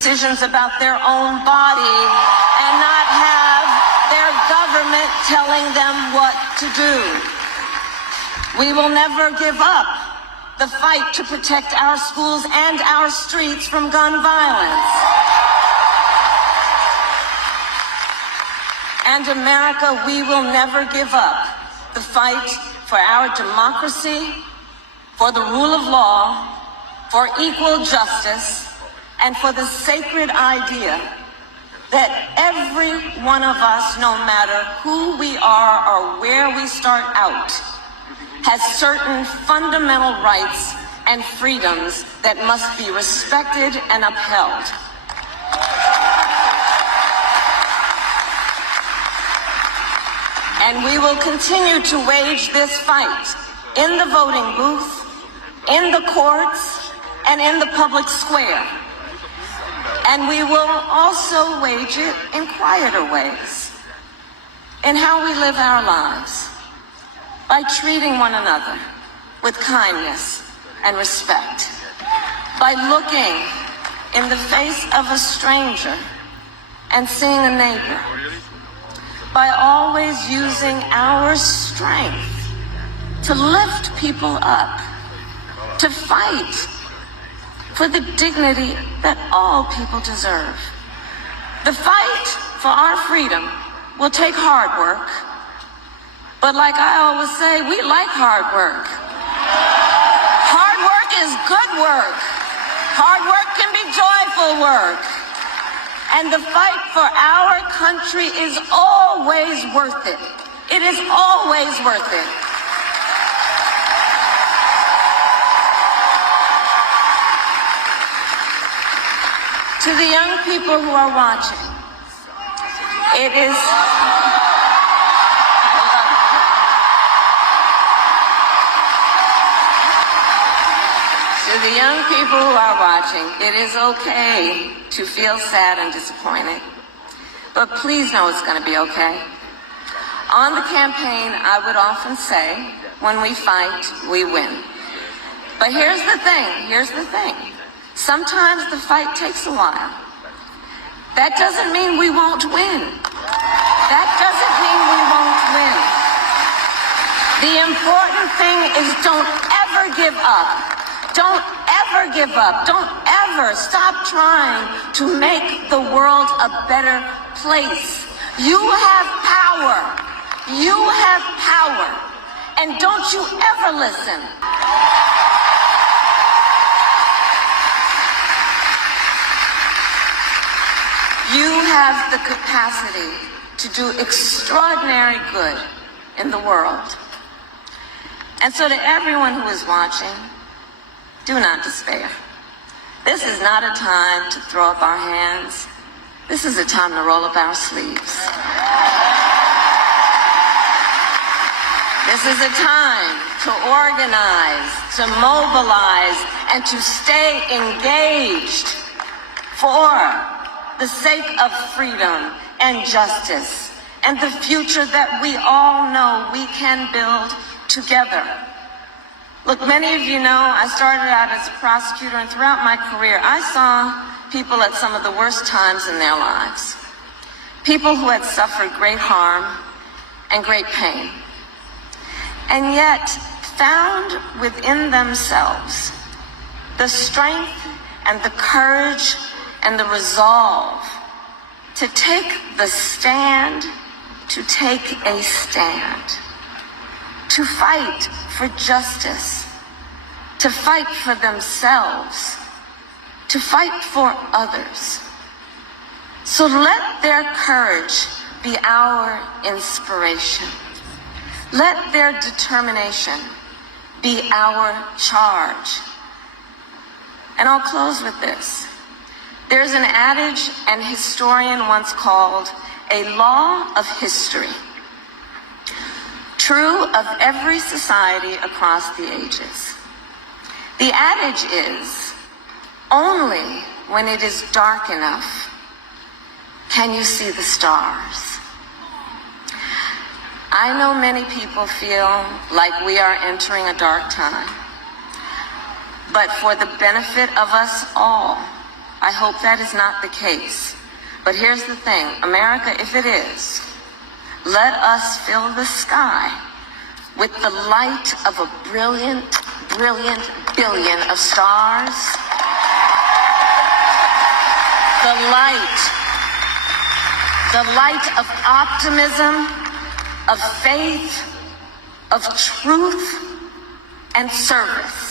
decisions about their own body and not have their government telling them what to do. We will never give up the fight to protect our schools and our streets from gun violence. And America, we will never give up the fight for our democracy, for the rule of law, for equal justice, and for the sacred idea that every one of us, no matter who we are or where we start out, has certain fundamental rights and freedoms that must be respected and upheld. And we will continue to wage this fight in the voting booth, in the courts, and in the public square. And we will also wage it in quieter ways, in how we live our lives, by treating one another with kindness and respect, by looking in the face of a stranger and seeing a neighbor, by always using our strength to lift people up, to fight for the dignity that all people deserve. The fight for our freedom will take hard work, but like I always say, we like hard work. Hard work is good work. Hard work can be joyful work. And the fight for our country is always worth it. It is always worth it. To the young people who are watching, it is... To the young people who are watching, it is okay to feel sad and disappointed. But please know it's going to be okay. On the campaign, I would often say, when we fight, we win. But here's the thing. Sometimes the fight takes a while. That doesn't mean we won't win. That doesn't mean we won't win. The important thing is don't ever give up. Don't ever give up. Don't ever stop trying to make the world a better place. You have power. You have power. And don't you ever listen. You have the capacity to do extraordinary good in the world. And so to everyone who is watching, do not despair. This is not a time to throw up our hands. This is a time to roll up our sleeves. This is a time to organize, to mobilize, and to stay engaged for the sake of freedom and justice and the future that we all know we can build together. Look, many of you know I started out as a prosecutor, and throughout my career I saw people at some of the worst times in their lives. People who had suffered great harm and great pain, and yet found within themselves the strength and the courage and the resolve to take the stand, to take a stand, to fight for justice, to fight for themselves, to fight for others. So let their courage be our inspiration. Let their determination be our charge. And I'll close with this. There's an adage an historian once called a law of history, true of every society across the ages. The adage is, only when it is dark enough can you see the stars. I know many people feel like we are entering a dark time, but for the benefit of us all, I hope that is not the case. But here's the thing, America, if it is, let us fill the sky with the light of a brilliant, brilliant billion of stars. The light of optimism, of faith, of truth, and service.